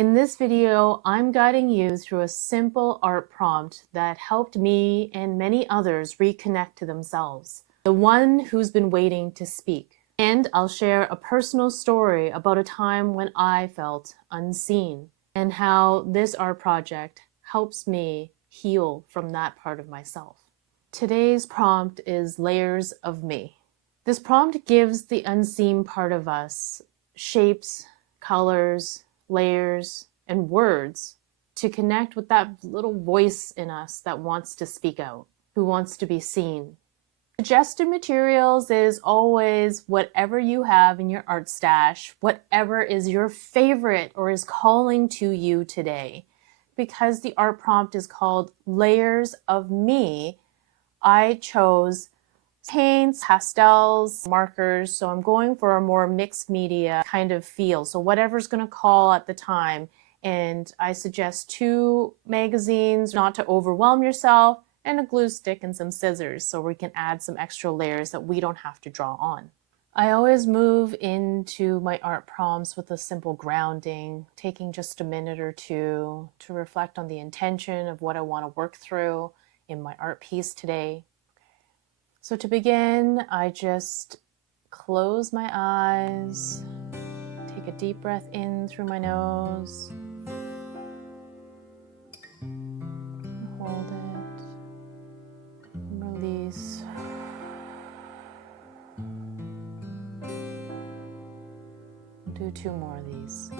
In this video, I'm guiding you through a simple art prompt that helped me and many others reconnect to themselves, the one who's been waiting to speak. And I'll share a personal story about a time when I felt unseen and how this art project helps me heal from that part of myself. Today's prompt is layers of me. This prompt gives the unseen part of us shapes, colors, layers, and words to connect with that little voice in us that wants to speak out, who wants to be seen. Suggested materials is always whatever you have in your art stash, whatever is your favorite or is calling to you today. Because the art prompt is called Layers of Me, I chose paints, pastels, markers, so I'm going for a more mixed media kind of feel. So whatever's going to call at the time. And I suggest 2 magazines, not to overwhelm yourself, and a glue stick and some scissors so we can add some extra layers that we don't have to draw on. I always move into my art prompts with a simple grounding, taking just a minute or two to reflect on the intention of what I want to work through in my art piece today. So to begin, I just close my eyes, take a deep breath in through my nose, hold it, and release. Do 2 more of these.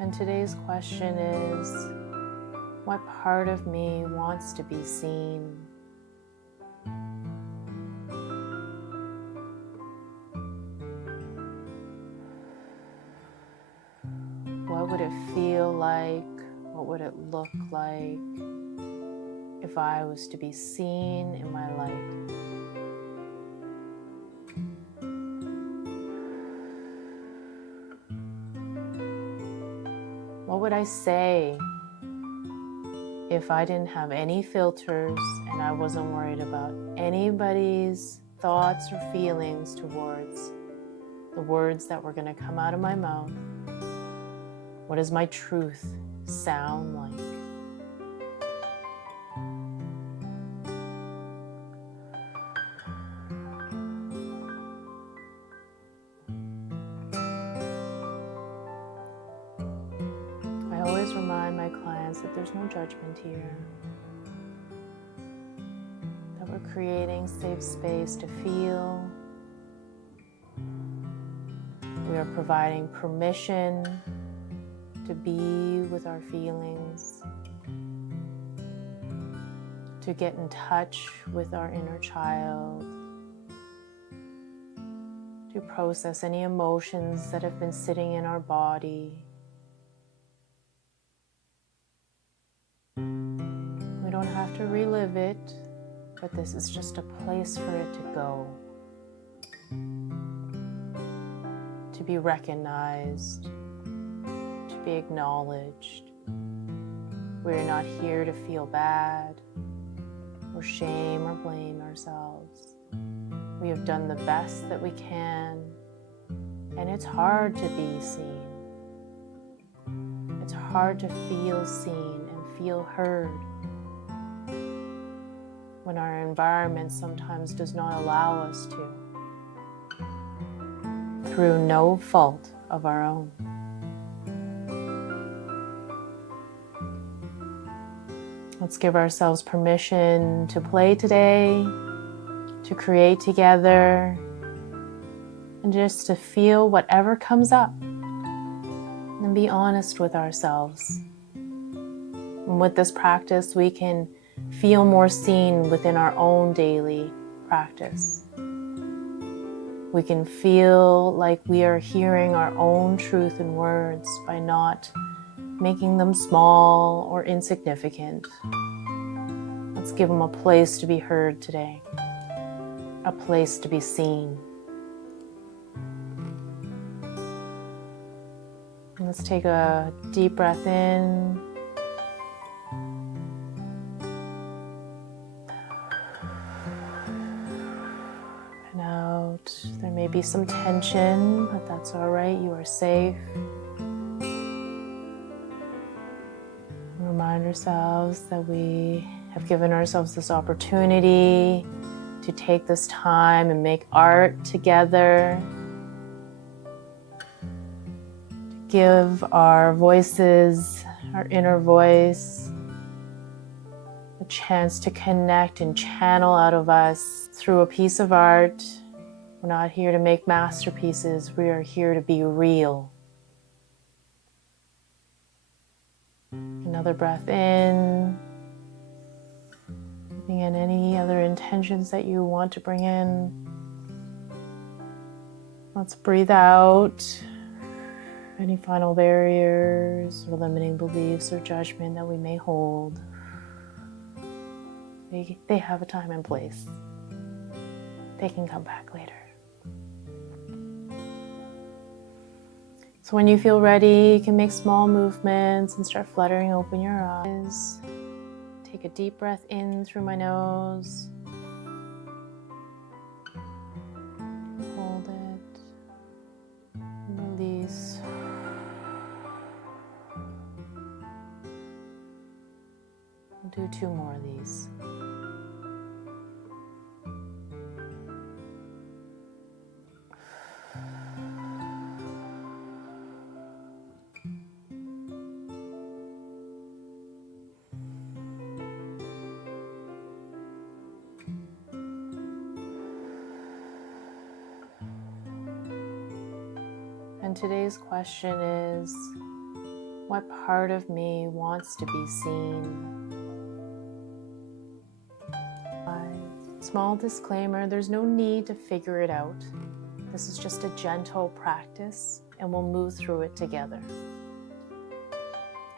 And today's question is, what part of me wants to be seen? What would it feel like? What would it look like if I was to be seen in my light? What would I say if I didn't have any filters and I wasn't worried about anybody's thoughts or feelings towards the words that were going to come out of my mouth? What does my truth sound like? I always remind my clients that there's no judgment here, that we're creating safe space to feel. We are providing permission to be with our feelings, to get in touch with our inner child, to process any emotions that have been sitting in our body. We don't have to relive it, but this is just a place for it to go, to be recognized, to be acknowledged. We're not here to feel bad or shame or blame ourselves. We have done the best that we can, and it's hard to be seen. It's hard to feel seen and feel heard when our environment sometimes does not allow us to, through no fault of our own. Let's give ourselves permission to play today, to create together, and just to feel whatever comes up and be honest with ourselves. And with this practice, we can feel more seen within our own daily practice. We can feel like we are hearing our own truth in words by not making them small or insignificant. Let's give them a place to be heard today. a place to be seen. Let's take a deep breath in. And out. There may be some tension, but that's all right. You are safe. Remind ourselves that we have given ourselves this opportunity to take this time and make art together. Give our voices, our inner voice, a chance to connect and channel out of us through a piece of art. We're not here to make masterpieces. We are here to be real. Another breath in. Bring in any other intentions that you want to bring in. Let's breathe out. Any final barriers or limiting beliefs or judgment that we may hold. They have a time and place. They can come back later. So when you feel ready, you can make small movements and start fluttering open your eyes. Take a deep breath in through my nose. Hold it. And release. We'll do 2 more of these. And today's question is, what part of me wants to be seen? Small disclaimer, there's no need to figure it out. This is just a gentle practice and we'll move through it together.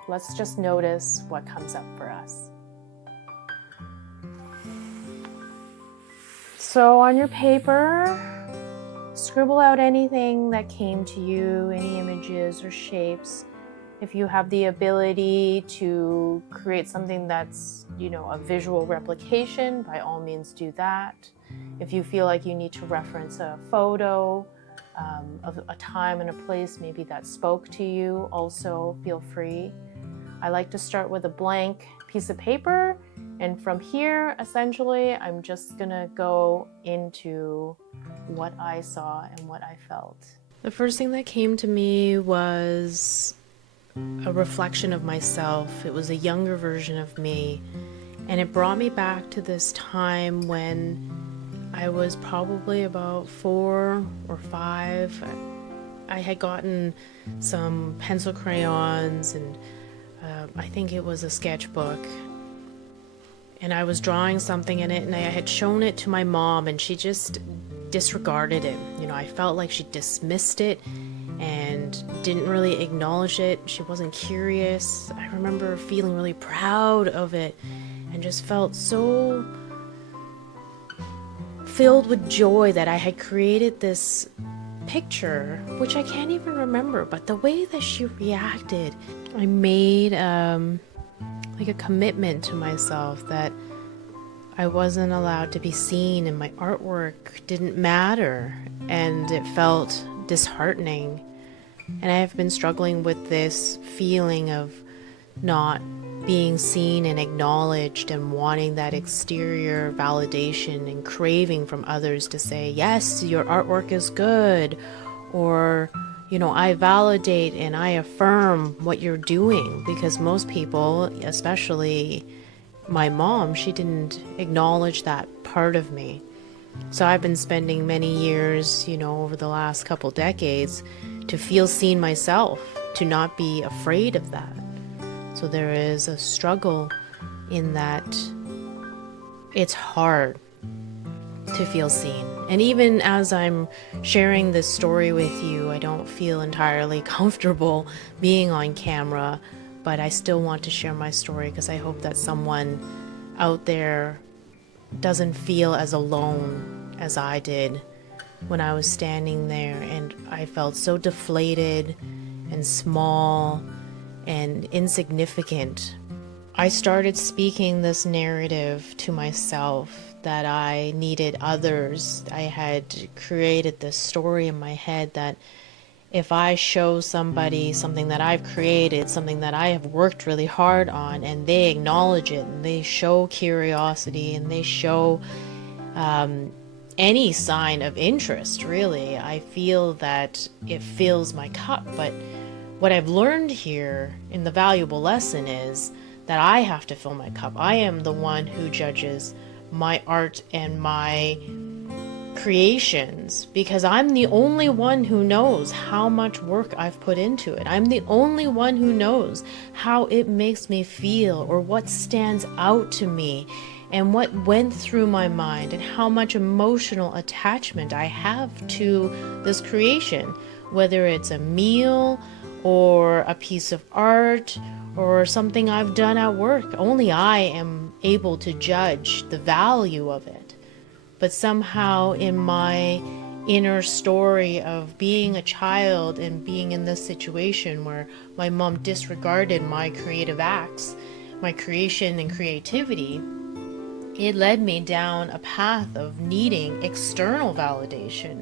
Let's just notice what comes up for us. So on your paper, scribble out anything that came to you, any images or shapes. If you have the ability to create something that's, a visual replication, by all means do that. If you feel like you need to reference a photo of a time and a place maybe that spoke to you, also feel free. I like to start with a blank piece of paper, and from here, essentially, I'm just gonna go into what I saw and what I felt. The first thing that came to me was a reflection of myself. It was a younger version of me, and it brought me back to this time when I was probably about 4 or 5. I had gotten some pencil crayons and I think it was a sketchbook, and I was drawing something in it, and I had shown it to my mom and she just disregarded it. I felt like she dismissed it and didn't really acknowledge it. She wasn't curious. I remember feeling really proud of it and just felt so filled with joy that I had created this picture, which I can't even remember, but the way that she reacted, I made like a commitment to myself that I wasn't allowed to be seen and my artwork didn't matter, and it felt disheartening. And I have been struggling with this feeling of not being seen and acknowledged and wanting that exterior validation and craving from others to say, yes, your artwork is good, or I validate and I affirm what you're doing, because most people, especially my mom, she didn't acknowledge that part of me. So I've been spending many years, over the last couple decades to feel seen myself, to not be afraid of that. So there is a struggle in that it's hard to feel seen. And even as I'm sharing this story with you, I don't feel entirely comfortable being on camera, but I still want to share my story because I hope that someone out there doesn't feel as alone as I did when I was standing there, and I felt so deflated and small and insignificant. I started speaking this narrative to myself that I needed others. I had created this story in my head that if I show somebody something that I've created, something that I have worked really hard on, and they acknowledge it, and they show curiosity, and they show any sign of interest, really, I feel that it fills my cup. But what I've learned here in the valuable lesson is that I have to fill my cup. I am the one who judges my art and my creations, because I'm the only one who knows how much work I've put into it. I'm the only one who knows how it makes me feel, or what stands out to me, and what went through my mind, and how much emotional attachment I have to this creation, whether it's a meal or a piece of art or something I've done at work. Only I am able to judge the value of it. But somehow in my inner story of being a child and being in this situation where my mom disregarded my creative acts, my creation and creativity, it led me down a path of needing external validation,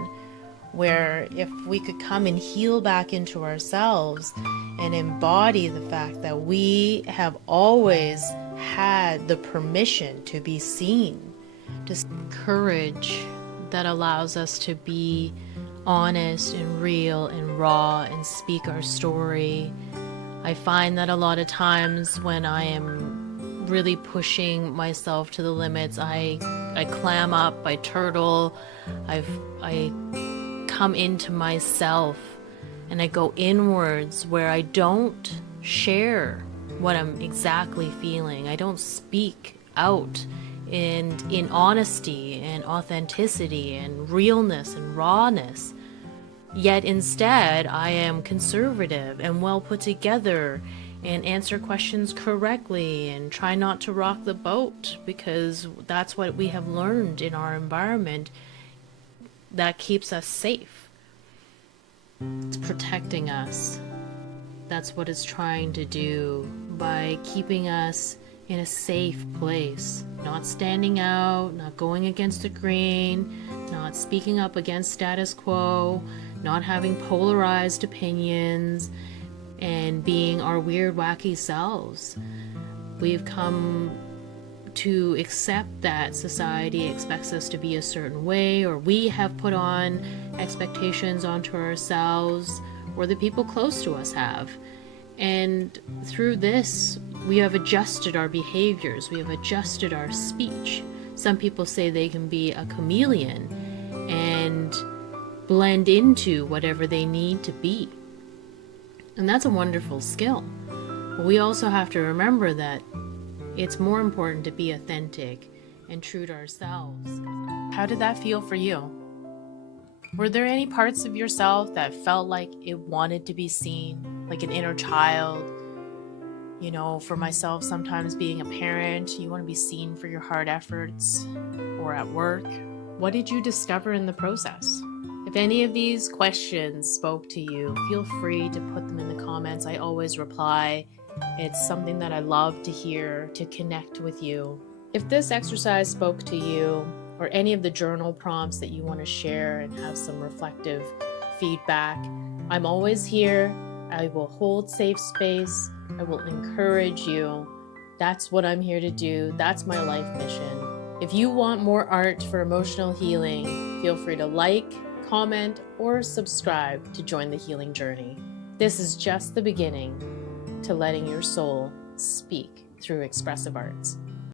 where if we could come and heal back into ourselves and embody the fact that we have always had the permission to be seen, just courage that allows us to be honest and real and raw and speak our story. I find that a lot of times when I am really pushing myself to the limits, I clam up, I turtle, I come into myself, and I go inwards, where I don't share what I'm exactly feeling. I don't speak out in honesty and authenticity and realness and rawness. Yet instead, I am conservative and well put together and answer questions correctly and try not to rock the boat, because that's what we have learned in our environment that keeps us safe. It's protecting us. That's what it's trying to do by keeping us in a safe place, not standing out, not going against the grain, not speaking up against status quo, not having polarized opinions, and being our weird, wacky selves. We've come to accept that society expects us to be a certain way, or we have put on expectations onto ourselves, or the people close to us have. And through this, we have adjusted our behaviors, we have adjusted our speech. Some people say they can be a chameleon and blend into whatever they need to be. And that's a wonderful skill. But we also have to remember that it's more important to be authentic and true to ourselves. How did that feel for you? Were there any parts of yourself that felt like it wanted to be seen, like an inner child? You know, for myself, sometimes being a parent, you want to be seen for your hard efforts, or at work. What did you discover in the process? If any of these questions spoke to you, feel free to put them in the comments. I always reply. It's something that I love to hear, to connect with you. If this exercise spoke to you, or any of the journal prompts that you want to share and have some reflective feedback, I'm always here. I will hold safe space. I will encourage you. That's what I'm here to do. That's my life mission. If you want more art for emotional healing, feel free to like, comment, or subscribe to join the healing journey. This is just the beginning to letting your soul speak through expressive arts.